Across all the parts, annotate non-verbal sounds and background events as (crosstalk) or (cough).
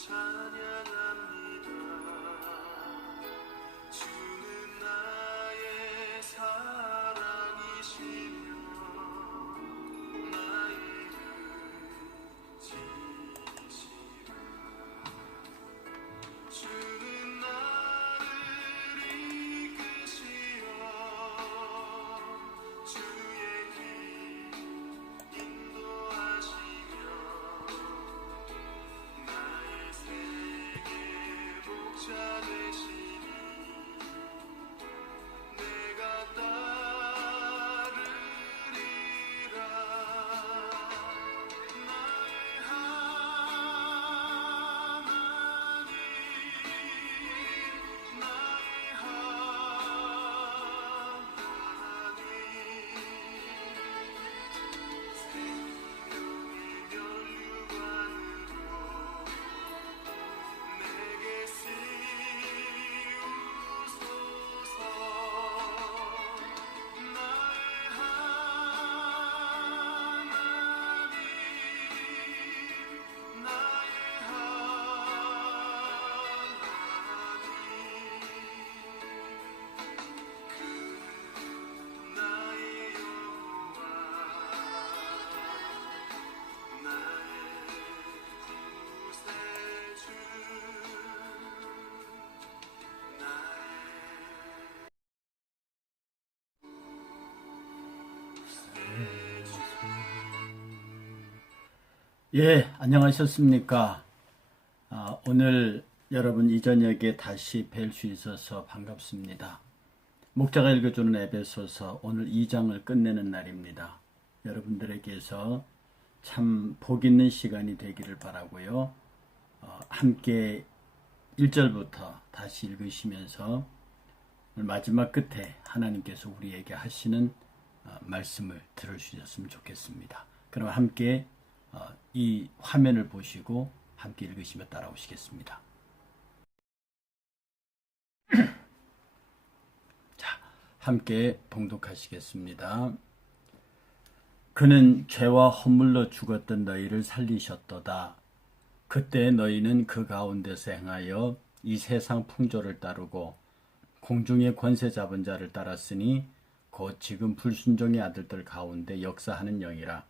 찬양하 예, 안녕하셨습니까? 아, 오늘 여러분 이 저녁에 다시 뵐 수 있어서 반갑습니다. 목자가 읽어주는 에베소서 오늘 2장을 끝내는 날입니다. 여러분들에게서 참 복 있는 시간이 되기를 바라고요. 어, 함께 1절부터 다시 읽으시면서 마지막 끝에 하나님께서 우리에게 하시는 어, 말씀을 들을 수 있었으면 좋겠습니다. 그럼 함께 어, 이 화면을 보시고 함께 읽으시며 따라오시겠습니다. (clears throat) 자, 함께 봉독하시겠습니다. 그는 죄와 허물로 죽었던 너희를 살리셨도다. 그때 너희는 그 가운데서 행하여 이 세상 풍조를 따르고 공중의 권세 잡은 자를 따랐으니 곧 지금 불순종의 아들들 가운데 역사하는 영이라.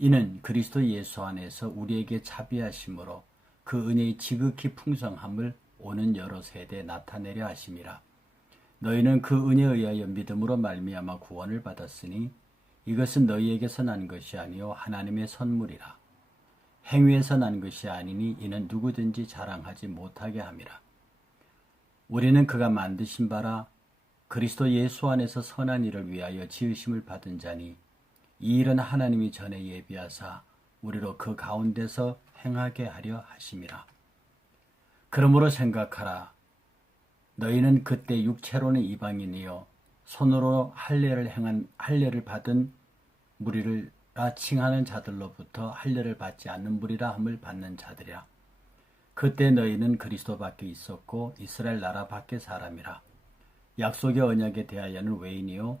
이는 그리스도 예수 안에서 우리에게 자비하심으로 그 은혜의 지극히 풍성함을 오는 여러 세대에 나타내려 하심이라. 너희는 그 은혜에 의하여 믿음으로 말미암아 구원을 받았으니 이것은 너희에게서 난 것이 아니요 하나님의 선물이라. 행위에서 난 것이 아니니 이는 누구든지 자랑하지 못하게 함이라. 우리는 그가 만드신 바라 그리스도 예수 안에서 선한 일을 위하여 지으심을 받은 자니 이 일은 하나님이 전에 예비하사 우리로 그 가운데서 행하게 하려 하심이라. 그러므로 생각하라. 너희는 그때 육체로는 이방인이요 손으로 할례를 행한 할례를 받은 무리를 칭하는 자들로부터 할례를 받지 않는 무리라 함을 받는 자들이라. 그때 너희는 그리스도 밖에 있었고 이스라엘 나라 밖에 사람이라. 약속의 언약에 대하여는 외인이요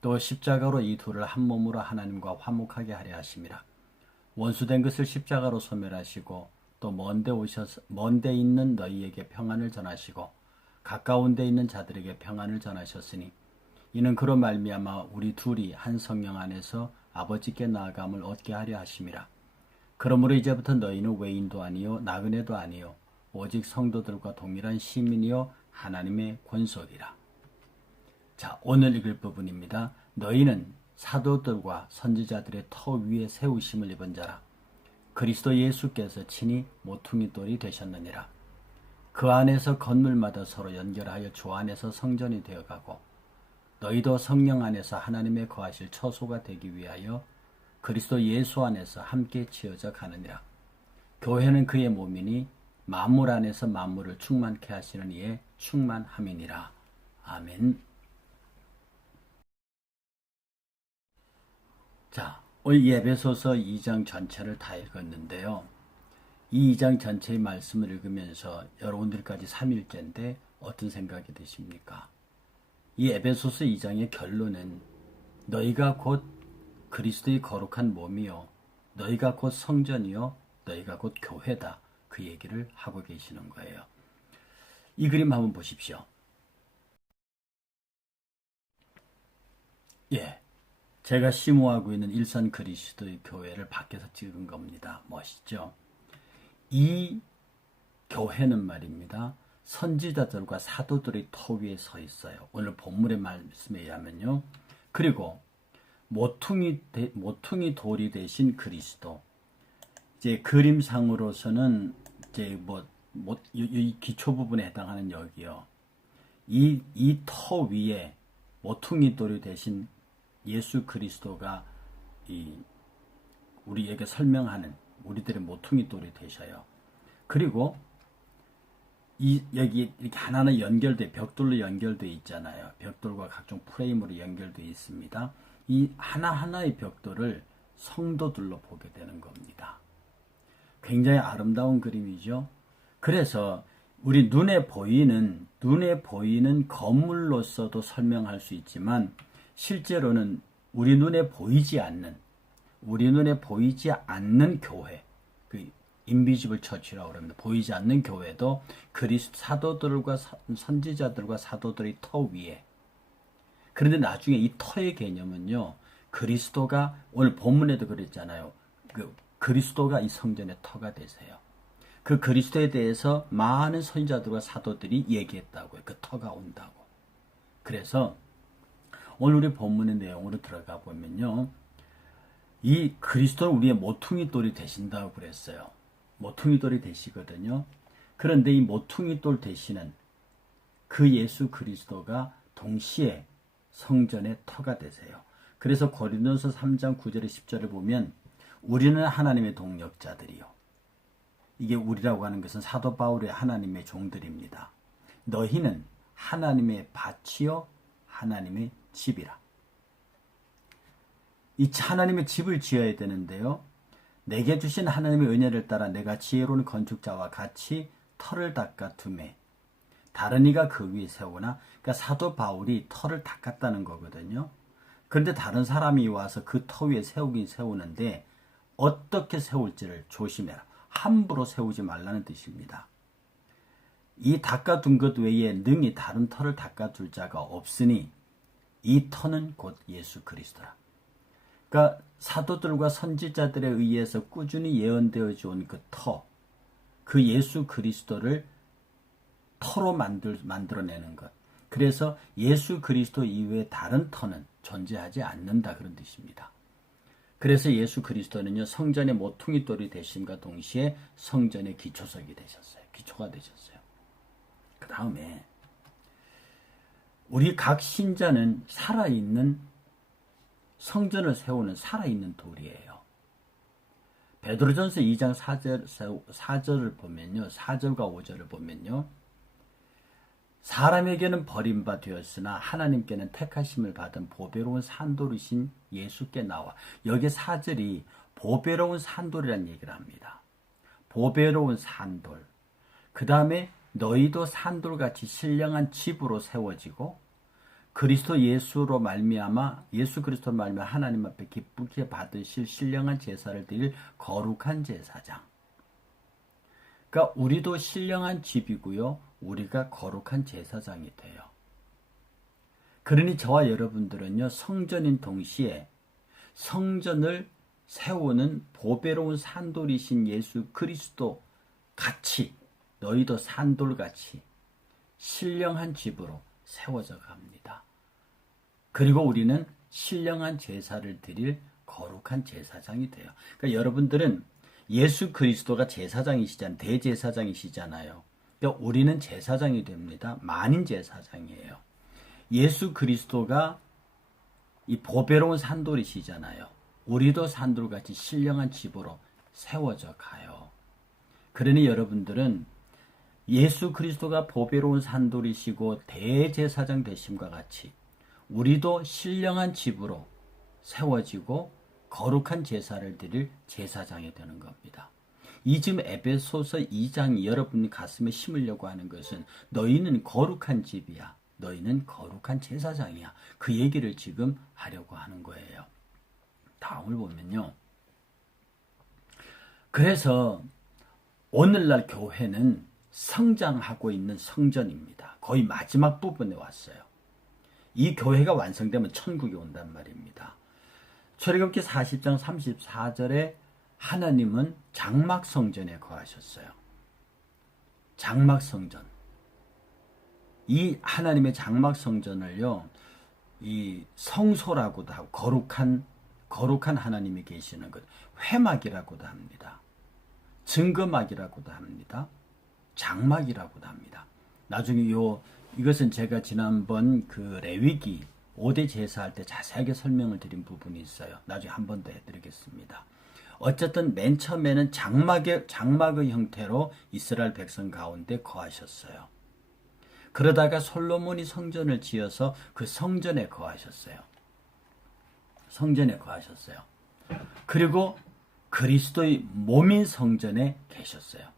또 십자가로 이 둘을 한 몸으로 하나님과 화목하게 하려 하심이라. 원수된 것을 십자가로 소멸하시고 또 먼데 오셔서 먼데 있는 너희에게 평안을 전하시고 가까운 데 있는 자들에게 평안을 전하셨으니 이는 그로 말미암아 우리 둘이 한 성령 안에서 아버지께 나아감을 얻게 하려 하심이라. 그러므로 이제부터 너희는 외인도 아니요 나그네도 아니요 오직 성도들과 동일한 시민이요 하나님의 권속이라. 자, 오늘 읽을 부분입니다. 너희는 사도들과 선지자들의 터 위에 세우심을 입은 자라. 그리스도 예수께서 친히 모퉁이 돌이 되셨느니라. 그 안에서 건물마다 서로 연결하여 주 안에서 성전이 되어가고 너희도 성령 안에서 하나님의 거하실 처소가 되기 위하여 그리스도 예수 안에서 함께 지어져 가느니라. 교회는 그의 몸이니 만물 안에서 만물을 충만케 하시는 이의 충만함이니라. 아멘. 자, 오늘 예배소서 2장 전체를 다 읽었는데요. 이 2장 전체의 말씀을 읽으면서 여러분들까지 3일째인데 어떤 생각이 드십니까? 이 에베소서 2장의 결론은 너희가 곧 그리스도의 거룩한 몸이요 너희가 곧 성전이요 너희가 곧 교회다 그 얘기를 하고 계시는 거예요. 이 그림 한번 보십시오. 예. 제가 심호하고 있는 일산 그리스도의 교회를 밖에서 찍은 겁니다. 멋있죠? 이 교회는 말입니다. 선지자들과 사도들의 터 위에 서 있어요. 오늘 본문의 말씀에 의하면요. 그리고 모퉁이, 모퉁이 돌이 되신 그리스도. 이제 그림상으로서는 이제 뭐, 뭐, 이, 이 기초 부분에 해당하는 여기요. 이, 이 터 위에 모퉁이 돌이 되신 예수 그리스도가 이 우리에게 설명하는 우리들의 모퉁이 돌이 되셔요. 그리고 이 여기 이렇게 하나하나 연결돼 벽돌로 연결돼 있잖아요. 벽돌과 각종 프레임으로 연결돼 있습니다. 이 하나하나의 벽돌을 성도들로 보게 되는 겁니다. 굉장히 아름다운 그림이죠. 그래서 우리 눈에 보이는 눈에 보이는 건물로서도 설명할 수 있지만 실제로는 우리 눈에 보이지 않는 우리 눈에 보이지 않는 교회 그 인비지블 처치라고 합니다. 보이지 않는 교회도 그리스도 사도들과 선지자들과 사도들의 터 위에 그런데 나중에 이 터의 개념은요. 그리스도가 오늘 본문에도 그랬잖아요. 그 그리스도가 이 성전의 터가 되세요. 그 그리스도에 대해서 많은 선지자들과 사도들이 얘기했다고요. 그 터가 온다고. 그래서 오늘 우리 본문의 내용으로 들어가 보면요. 이 그리스도는 우리의 모퉁이 돌이 되신다고 그랬어요. 모퉁이 돌이 되시거든요. 그런데 이 모퉁이 돌 되시는 그 예수 그리스도가 동시에 성전의 터가 되세요. 그래서 고린도서 3장 9절에 10절을 보면 우리는 하나님의 동력자들이요. 이게 우리라고 하는 것은 사도 바울의 하나님의 종들입니다. 너희는 하나님의 밭이요 하나님의 집이라. 이 하나님의 집을 지어야 되는데요. 내게 주신 하나님의 은혜를 따라 내가 지혜로운 건축자와 같이 터를 닦아 두매. 다른 이가 그 위에 세우나 그러니까 사도 바울이 터를 닦았다는 거거든요. 그런데 다른 사람이 와서 그 터 위에 세우긴 세우는데 어떻게 세울지를 조심해라. 함부로 세우지 말라는 뜻입니다. 이 닦아둔 것 외에 능히 다른 터를 닦아둘 자가 없으니 이 터는 곧 예수 그리스도라. 그러니까 사도들과 선지자들에 의해서 꾸준히 예언되어져 온 그 터, 그 예수 그리스도를 터로 만들, 만들어내는 것. 그래서 예수 그리스도 이외에 다른 터는 존재하지 않는다 그런 뜻입니다. 그래서 예수 그리스도는요 성전의 모퉁이 돌이 되심과 동시에 성전의 기초석이 되셨어요. 기초가 되셨어요. 그 다음에 우리 각 신자는 살아있는 성전을 세우는 살아있는 돌이에요. 베드로전서 2장 4절, 4절을 보면요. 4절과 5절을 보면요. 사람에게는 버림바 되었으나 하나님께는 택하심을 받은 보배로운 산돌이신 예수께 나와 여기 사절이 보배로운 산돌이라는 얘기를 합니다. 보배로운 산돌. 그 다음에 너희도 산돌같이 신령한 집으로 세워지고 그리스도 예수로 말미암아 예수 그리스도로 말미암아 하나님 앞에 기쁘게 받으실 신령한 제사를 드릴 거룩한 제사장. 그러니까 우리도 신령한 집이고요. 우리가 거룩한 제사장이 돼요. 그러니 저와 여러분들은요. 성전인 동시에 성전을 세우는 보배로운 산돌이신 예수 그리스도 같이 너희도 산돌같이 신령한 집으로 세워져 갑니다. 그리고 우리는 신령한 제사를 드릴 거룩한 제사장이 돼요. 그러니까 여러분들은 예수 그리스도가 제사장이시잖아요. 대제사장이시잖아요. 그러니까 우리는 제사장이 됩니다. 만인 제사장이에요. 예수 그리스도가 이 보배로운 산돌이시잖아요. 우리도 산돌같이 신령한 집으로 세워져 가요. 그러니 여러분들은 예수 그리스도가 보배로운 산돌이시고 대제사장 되심과 같이 우리도 신령한 집으로 세워지고 거룩한 제사를 드릴 제사장이 되는 겁니다. 이 지금 에베소서 2장이 여러분 가슴에 심으려고 하는 것은 너희는 거룩한 집이야. 너희는 거룩한 제사장이야. 그 얘기를 지금 하려고 하는 거예요. 다음을 보면요. 그래서 오늘날 교회는 성장하고 있는 성전입니다. 거의 마지막 부분에 왔어요. 이 교회가 완성되면 천국이 온단 말입니다. 출애굽기 40장 34절에 하나님은 장막 성전에 거하셨어요. 장막 성전. 이 하나님의 장막 성전을요. 이 성소라고도 하고 거룩한 거룩한 하나님이 계시는 것 회막이라고도 합니다. 증거막이라고도 합니다. 장막이라고도 합니다. 나중에 요 이것은 제가 지난번 그 레위기 5대 제사할 때 자세하게 설명을 드린 부분이 있어요. 나중에 한 번 더 해드리겠습니다. 어쨌든 맨 처음에는 장막의, 장막의 형태로 이스라엘 백성 가운데 거하셨어요. 그러다가 솔로몬이 성전을 지어서 그 성전에 거하셨어요. 성전에 거하셨어요. 그리고 그리스도의 몸인 성전에 계셨어요.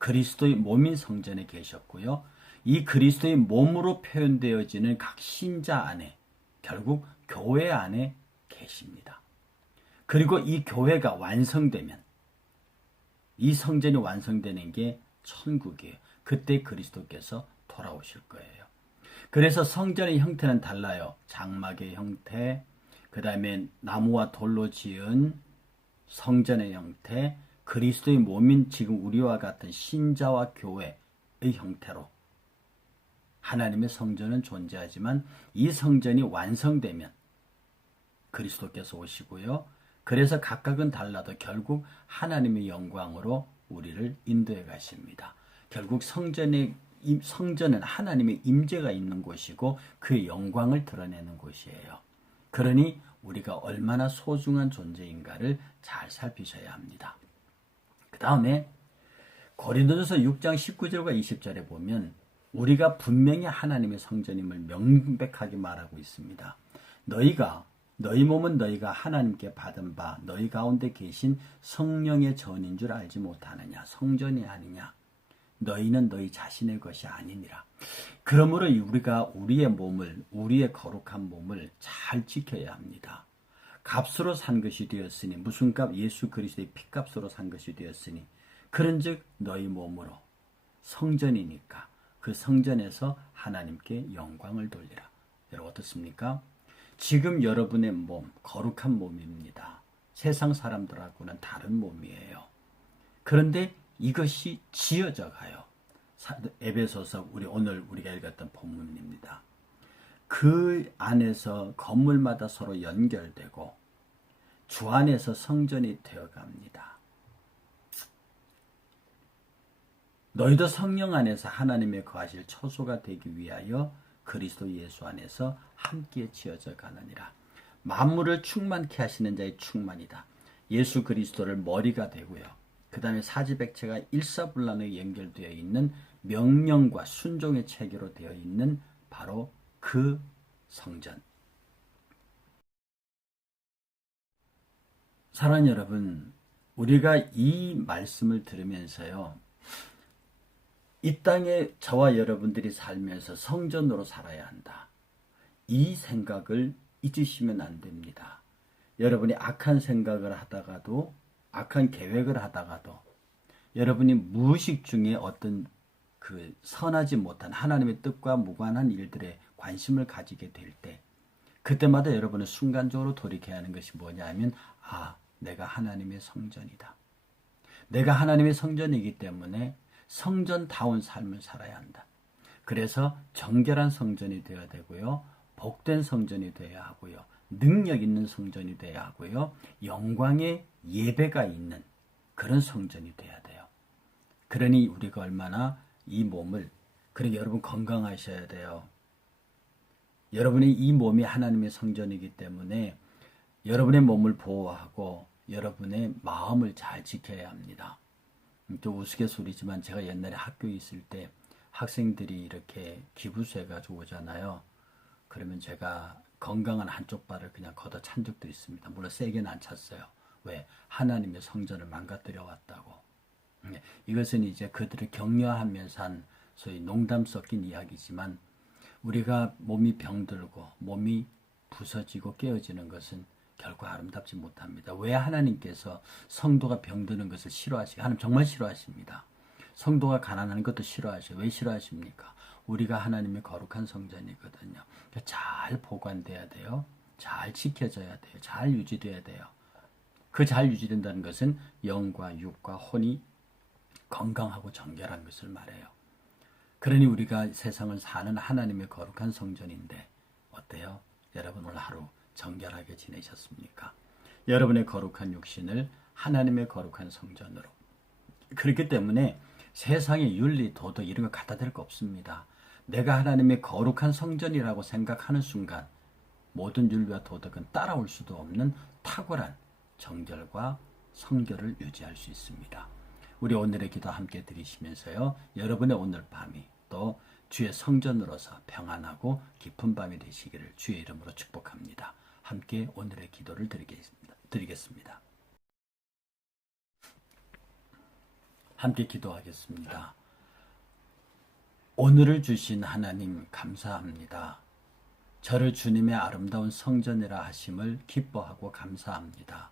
그리스도의 몸인 성전에 계셨고요. 이 그리스도의 몸으로 표현되어지는 각 신자 안에 결국 교회 안에 계십니다. 그리고 이 교회가 완성되면 이 성전이 완성되는 게 천국이에요. 그때 그리스도께서 돌아오실 거예요. 그래서 성전의 형태는 달라요. 장막의 형태, 그 다음에 나무와 돌로 지은 성전의 형태, 그리스도의 몸인 지금 우리와 같은 신자와 교회의 형태로 하나님의 성전은 존재하지만 이 성전이 완성되면 그리스도께서 오시고요. 그래서 각각은 달라도 결국 하나님의 영광으로 우리를 인도해 가십니다. 결국 성전의 성전은 하나님의 임재가 있는 곳이고 그 영광을 드러내는 곳이에요. 그러니 우리가 얼마나 소중한 존재인가를 잘 살피셔야 합니다. 그 다음에 고린도전서 6장 19절과 20절에 보면 우리가 분명히 하나님의 성전임을 명백하게 말하고 있습니다. 너희가 너희 몸은 너희가 하나님께 받은 바 너희 가운데 계신 성령의 전인 줄 알지 못하느냐 성전이 아니냐 너희는 너희 자신의 것이 아니니라. 그러므로 우리가 우리의 몸을 우리의 거룩한 몸을 잘 지켜야 합니다. 값으로 산 것이 되었으니 무슨 값 예수 그리스도의 피값으로 산 것이 되었으니 그런즉 너희 몸으로 성전이니까 그 성전에서 하나님께 영광을 돌리라. 여러분 어떻습니까? 지금 여러분의 몸 거룩한 몸입니다. 세상 사람들하고는 다른 몸이에요. 그런데 이것이 지어져 가요. 에베소서 우리 오늘 우리가 읽었던 본문입니다. 그 안에서 건물마다 서로 연결되고 주 안에서 성전이 되어 갑니다. 너희도 성령 안에서 하나님의 거하실 처소가 되기 위하여 그리스도 예수 안에서 함께 지어져 가느니라. 만물을 충만케 하시는 자의 충만이다. 예수 그리스도를 머리가 되고요. 그 다음에 사지백체가 일사불란에 연결되어 있는 명령과 순종의 체계로 되어 있는 바로 그 성전. 사랑 여러분, 우리가 이 말씀을 들으면서요, 이 땅에 저와 여러분들이 살면서 성전으로 살아야 한다. 이 생각을 잊으시면 안 됩니다. 여러분이 악한 생각을 하다가도 악한 계획을 하다가도 여러분이 무의식 중에 어떤 그 선하지 못한 하나님의 뜻과 무관한 일들에 관심을 가지게 될 때 그때마다 여러분은 순간적으로 돌이켜야 하는 것이 뭐냐 하면 아 내가 하나님의 성전이다. 내가 하나님의 성전이기 때문에 성전다운 삶을 살아야 한다. 그래서 정결한 성전이 되어야 되고요. 복된 성전이 되어야 하고요. 능력 있는 성전이 되어야 하고요. 영광의 예배가 있는 그런 성전이 돼야 돼요. 그러니 우리가 얼마나 이 몸을 그러니 여러분 건강하셔야 돼요. 여러분의 이 몸이 하나님의 성전이기 때문에 여러분의 몸을 보호하고 여러분의 마음을 잘 지켜야 합니다. 또 우스갯소리지만 제가 옛날에 학교에 있을 때 학생들이 이렇게 기부세 가지고 오잖아요. 그러면 제가 건강한 한쪽 발을 그냥 걷어 찬 적도 있습니다. 물론 세게는 안 찼어요. 왜? 하나님의 성전을 망가뜨려 왔다고. 네, 이것은 이제 그들을 격려하면서 한 소위 농담 섞인 이야기지만 우리가 몸이 병들고 몸이 부서지고 깨어지는 것은 결코 아름답지 못합니다. 왜 하나님께서 성도가 병드는 것을 싫어하시고 하나님 정말 싫어하십니다. 성도가 가난한 것도 싫어하셔. 왜 싫어하십니까? 우리가 하나님의 거룩한 성전이거든요. 그러니까 잘 보관돼야 돼요. 잘 지켜져야 돼요. 잘 유지돼야 돼요. 그 잘 유지된다는 것은 영과 육과 혼이 건강하고 정결한 것을 말해요. 그러니 우리가 세상을 사는 하나님의 거룩한 성전인데 어때요? 여러분 오늘 하루 정결하게 지내셨습니까? 여러분의 거룩한 육신을 하나님의 거룩한 성전으로 그렇기 때문에 세상의 윤리, 도덕 이런 거 갖다 댈 거 없습니다. 내가 하나님의 거룩한 성전이라고 생각하는 순간 모든 윤리와 도덕은 따라올 수도 없는 탁월한 정결과 성결을 유지할 수 있습니다. 우리 오늘의 기도 함께 드리시면서요. 여러분의 오늘 밤이 또 주의 성전으로서 평안하고 깊은 밤이 되시기를 주의 이름으로 축복합니다. 함께 오늘의 기도를 드리겠습니다. 함께 기도하겠습니다. 오늘을 주신 하나님 감사합니다. 저를 주님의 아름다운 성전이라 하심을 기뻐하고 감사합니다.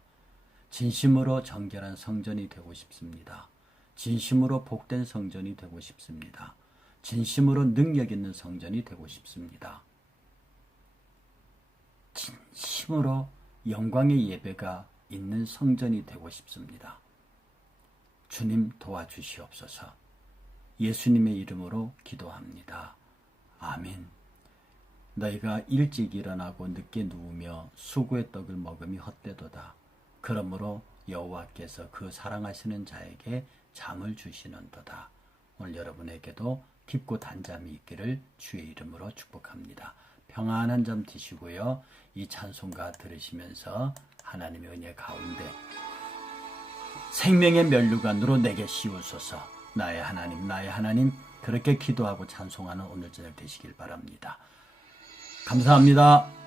진심으로 정결한 성전이 되고 싶습니다. 진심으로 복된 성전이 되고 싶습니다. 진심으로 능력 있는 성전이 되고 싶습니다. 진심으로 영광의 예배가 있는 성전이 되고 싶습니다. 주님 도와주시옵소서. 예수님의 이름으로 기도합니다. 아멘. 너희가 일찍 일어나고 늦게 누우며 수고의 떡을 먹음이 헛되도다. 그러므로 여호와께서 그 사랑하시는 자에게 잠을 주시는도다. 오늘 여러분에게도 깊고 단잠이 있기를 주의 이름으로 축복합니다. 평안한 잠 드시고요. 이 찬송가 들으시면서 하나님의 은혜 가운데 생명의 면류관으로 내게 씌우소서. 나의 하나님, 나의 하나님, 그렇게 기도하고 찬송하는 오늘 저녁 되시길 바랍니다. 감사합니다.